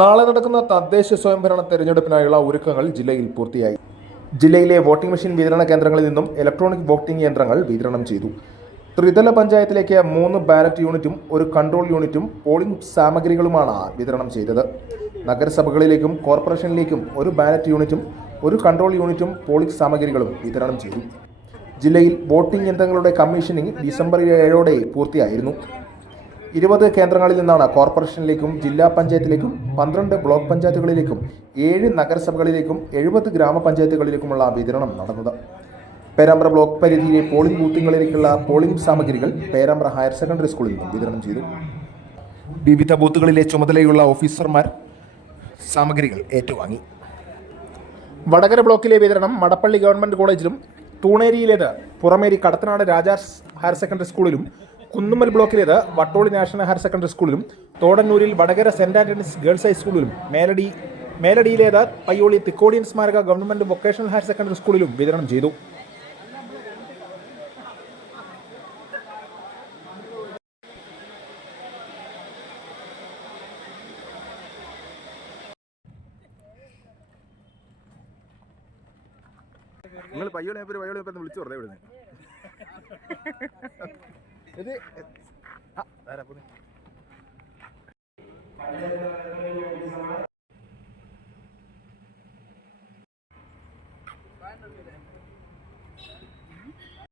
നാളെ നടക്കുന്ന തദ്ദേശ സ്വയംഭരണ തെരഞ്ഞെടുപ്പിനായുള്ള ഒരുക്കങ്ങൾ ജില്ലയിൽ പൂർത്തിയായി. ജില്ലയിലെ വോട്ടിംഗ് മെഷീൻ വിതരണ കേന്ദ്രങ്ങളിൽ നിന്നും ഇലക്ട്രോണിക് വോട്ടിംഗ് യന്ത്രങ്ങൾ വിതരണം ചെയ്തു. ത്രിതല പഞ്ചായത്തിലേക്ക് മൂന്ന് ബാലറ്റ് യൂണിറ്റും ഒരു കൺട്രോൾ യൂണിറ്റും പോളിംഗ് സാമഗ്രികളുമാണ് വിതരണം ചെയ്തത്. നഗരസഭകളിലേക്കും കോർപ്പറേഷനിലേക്കും ഒരു ബാലറ്റ് യൂണിറ്റും ഒരു കൺട്രോൾ യൂണിറ്റും പോളിംഗ് സാമഗ്രികളും വിതരണം ചെയ്തു. ജില്ലയിൽ വോട്ടിംഗ് യന്ത്രങ്ങളുടെ കമ്മീഷനിങ് ഡിസംബർ ഏഴോടെ പൂർത്തിയായിരുന്നു. ഇരുപത് കേന്ദ്രങ്ങളിൽ നിന്നാണ് കോർപ്പറേഷനിലേക്കും ജില്ലാ പഞ്ചായത്തിലേക്കും പന്ത്രണ്ട് ബ്ലോക്ക് പഞ്ചായത്തുകളിലേക്കും ഏഴ് നഗരസഭകളിലേക്കും എഴുപത് ഗ്രാമപഞ്ചായത്തുകളിലേക്കുമുള്ള വിതരണം നടന്നത്. പേരാമ്പ്ര ബ്ലോക്ക് പരിധിയിലെ പോളിംഗ് ബൂത്തുകളിലേക്കുള്ള പോളിംഗ് സാമഗ്രികൾ പേരാമ്പ്ര ഹയർ സെക്കൻഡറി സ്കൂളിൽ നിന്നും വിതരണം ചെയ്തു. വിവിധ ബൂത്തുകളിലെ ചുമതലയുള്ള ഓഫീസർമാർ സാമഗ്രികൾ ഏറ്റുവാങ്ങി. വടകര ബ്ലോക്കിലെ വിതരണം മടപ്പള്ളി ഗവൺമെന്റ് കോളേജിലും തൂണേരിയിലേത് പുറമേരി കടത്തനാട് രാജാസ് ഹയർ സെക്കൻഡറി സ്കൂളിലും കുന്നുമ്മൽ ബ്ലോക്കിലേത് വട്ടോളി നാഷണൽ ഹയർ സെക്കൻഡറി സ്കൂളിലും തോടന്നൂരിൽ വടകര സെന്റ് ആന്റണീസ് ഗേൾസ് ഹൈസ്കൂളിലും മേലടി മേലടിയിലേത് പയ്യോളി തിക്കോടിയൻ സ്മാരക ഗവൺമെന്റ് വൊക്കേഷണൽ ഹയർ സെക്കൻഡറി സ്കൂളിലും വിതരണം ചെയ്തു. നിങ്ങൾ പയ്യോളി പയ്യോളി വിളിച്ചു പറഞ്ഞേ ഇവിടുന്ന് இது வேற போடு Thank